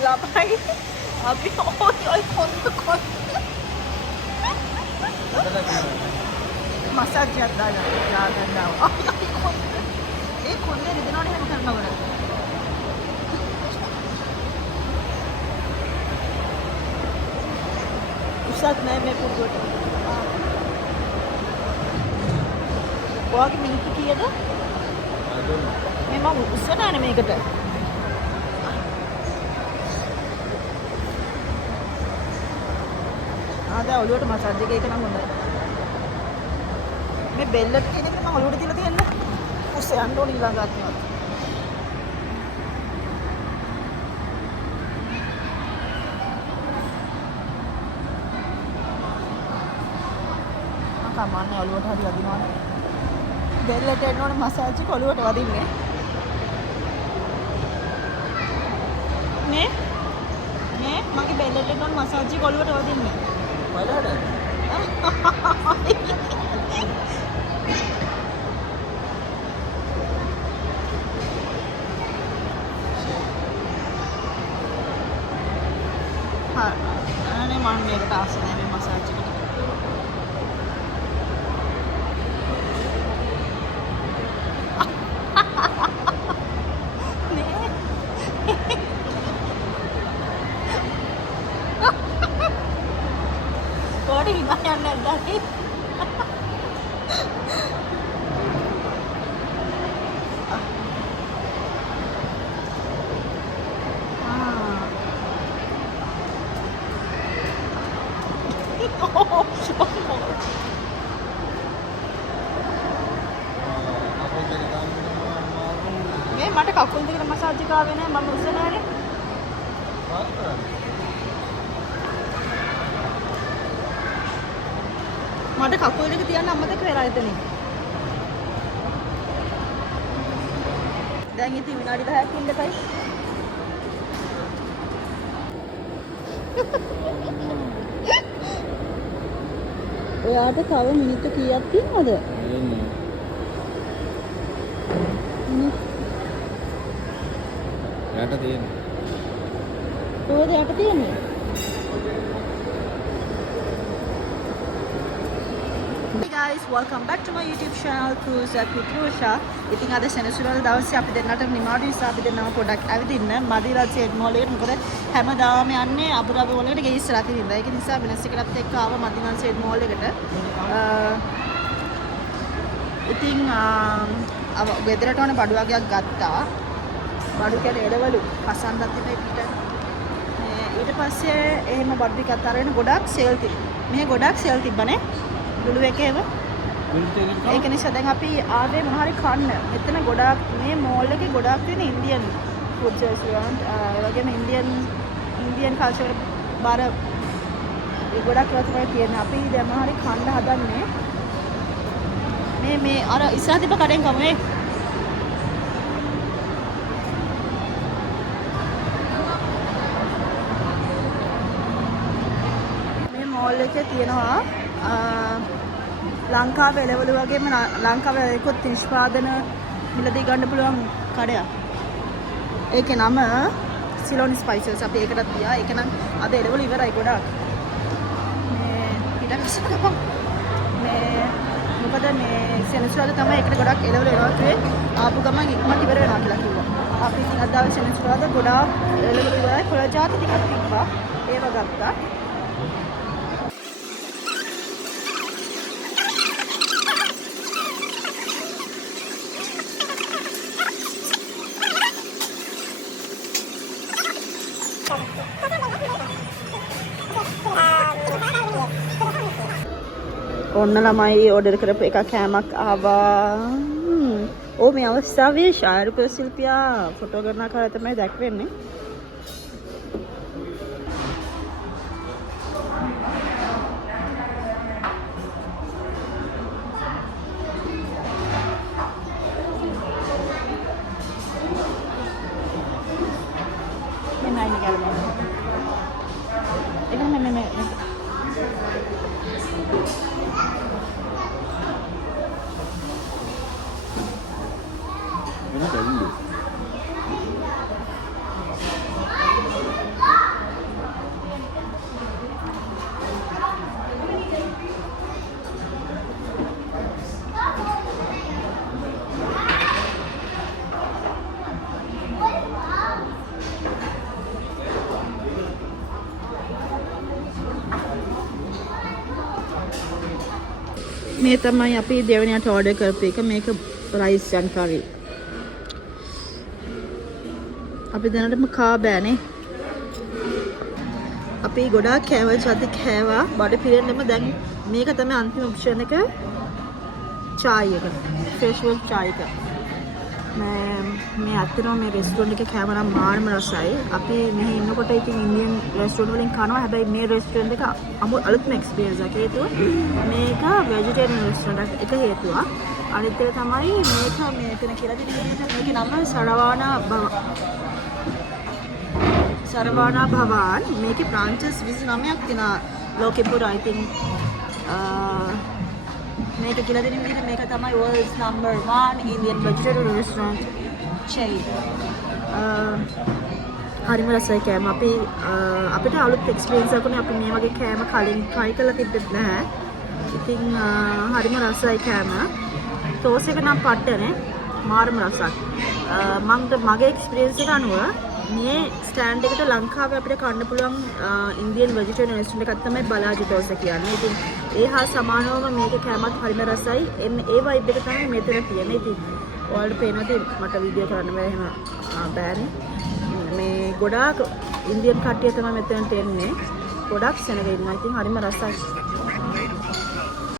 ළමයි අපි ඔය කොන්ද මසාජ් එකක් දාගන්නවා. ඒ කොන්දේ රිදෙනවනේ හැම කරනකොට. උසත් නෑ මේ පුරුවට. ඔයාගේ මිනිත්තු කීයද? මේ මම උස්සනානේ මේකට. දැන් ඔළුවට මසාජ් එක ඒක නම් හොඳයි. මේ බෙල්ලට කියන එක මම ඔළුවට තියලා තියන්න. උස්ස යන්න ඕනේ ඊළඟට. කමන්නේ ඔළුවට හරි වදිනවනේ. බෙල්ලට එන්න ඕනේ මසාජ් එක ඔළුවට වදින්නේ. නේ මගේ බෙල්ලට එන්න ඕනේ මසාජ් එක ඔළුවට වදින්නේ. බලන්න. අනේ මම මේකට ආස නැහැ මේ මසාජ් එකට. කොහොමද හිමා යන්නේ නැද්ද? මේ මට කකුල් දෙකට මසාජ් එක ආවේ නැහැ මම උස්සනවානේ. මට කකුල් දෙක තියන්න අමතක වෙලා එතනින්. දැන් ඉතින් විනාඩි 10ක් ඉන්නකයි. ඔයාට තව මිනිත්තු කීයක් තියෙනවද? යට තියෙන්නේ. කොහෙද යට තියෙන්නේ? Hey guys, welcome back to my YouTube channel Cruise with Rusha. ඉතින් අද සෙනසුරාදා දවසේ අපි දෙන්නට නිමාඩු නිසා අපි දෙන්නම පොඩක් ඇවිදින්න මදිරාජ් සෙඩ් මෝල් එකට. මොකද හැමදාම යන්නේ අබුදාබි මෝල් එකට ගේ ඉස්සරහ තියෙනවා. ඒක නිසා වෙනස් එකකට එක්ක ආව මදිරාජ් සෙඩ් මෝල් එකට. ඉතින් ගෙදරට වුණ බඩු වර්ගයක් ගත්තා. බඩු කියන්නේ එළවලු කසන්දක් තිබේ පිට. ඊට පස්සේ එහෙම බඩු ටිකක් අරගෙන ගොඩක් සේල් තිබ්බා. මෙහෙ ගොඩක් සේල් තිබ්බනේ. ලුලු එකේම ඒක නිසා දැන් අපි ආවේ මොනවා හරි කන්න. මෙතන ගොඩාක් මේ මෝල් එකේ ගොඩාක් තියෙන ඉන්දියන් ෆුඩ් රෙස්ටෝරන්ට් ඒ වගේම ඉන්දියන් කල්චර් බාර ඒ ගොඩක් ඒවා තමයි තියෙන්නේ. අපි දැන් මොනවා හරි කන්න හදන්නේ. මේ අර ඉස්සරහ තිබ්බ කඩෙන් කමු මේ. මේ මෝල් එකේ තියෙනවා ලංකාවේ එළවලු වගේම ලංකාවේ එක්කොත් නිෂ්පාදන මිලදී ගන්න පුළුවන් කඩයක්. ඒකේ නම සිලෝන් ස්පයිසස්. අපි ඒකටත් ගියා. ඒක නම් අද එළවලු ඉවරයි ගොඩක්. මේ පිටකසක මේ මොකද මේ සෙනසුරාදා තමයි ඒකට ගොඩක් එළවලු එනවා කිව්වේ. ආපු ගමන් ඉක්මනට ඉවර වෙනවා කියලා කිව්වා. අපි ඉතින් අද දවසේ සෙනසුරාදා ගොඩාක් එළවලු ඉවරයි. කොළ ජාති ටිකක් තිබ්බා. ඒව ගත්තා. ඔන්න ළමයි ඕඩර් කරපු එක කෑමක් ආවා. මේ අවස්ථාවේ ශාරුප ශිල්පියා ෆොටෝ කරන ආකාරය තමයි දැක්වෙන්නේ. මේ තමයි අපි දෙවෙනියට ඕඩර් කරපු එක. මේක රයිස් and curry. අපි දැනටම කා බෑනේ. අපි ගොඩාක් කෑවා ජාති කෑවා. බඩ පිරෙන්නම දැන් මේක තමයි අන්තිම ඔප්ෂන් එක. chai එක. facial chai එක. මේ අත්තරම මේ රෙස්ටුරන්ට් එකේ කෑම නම් මාරම රසයි. අපි මෙහි ඉන්නකොට ඉතින් ඉන්දියන් රෙස්ටුරන්ට් වලින් කනවා. හැබැයි මේ රෙස්ටුරන්ට් එක අලුත්ම එක්ස්පීරියන්ස් එකක්. හේතුව මේක වෙජිටේරියන් රෙස්ටුරන්ට් එක හේතුවක්. අනිත් එක තමයි මේක මෙතන කියලා දෙන විදිහට මේකේ නම සරවානා භවන්. මේකේ බ්‍රාන්චස් 29ක් තියෙනවා ලෝකෙ පුරා. I think මේක කියලා දෙන විදිහට මේක තමයි world's number 1 Indian vegetarian restaurant chain. හරිම රසයි කෑම. අපිට අලුත් එක්ස්පීරියන්ස් එකක් උනේ. අපි මේ වගේ කෑම කලින් try කරලා තිබෙත් නැහැ. ඉතින් හරිම රසයි කෑම. ටෝස් එක නම් පට්ටනේ. මාරම රසයි. මගේ එක්ස්පීරියන්ස් එක අනුව මේ ස්ටෑන්ඩ් එකට ලංකාවේ අපිට කන්න පුළුවන් ඉන්දියන් වෙජිටේරියන් රෙස්ටුරන්ට් එකක් තමයි බලාජි ටෝස් කියන්නේ. ඉතින් ඒ හා සමානවම මේක කෑමත් හරිම රසයි. ඒ වයිබ් එක තමයි මෙතන තියෙන්නේ. ඉතින් ඔයාලට පේනවාද මට වීඩියෝ කරන්න බෑ එහෙම බෑනේ. මේ ගොඩාක් ඉන්දියන් කට්ටිය තමයි මෙතනට එන්නේ. ගොඩාක් සෙනග ඉන්නවා. ඉතින් හරිම රසයි.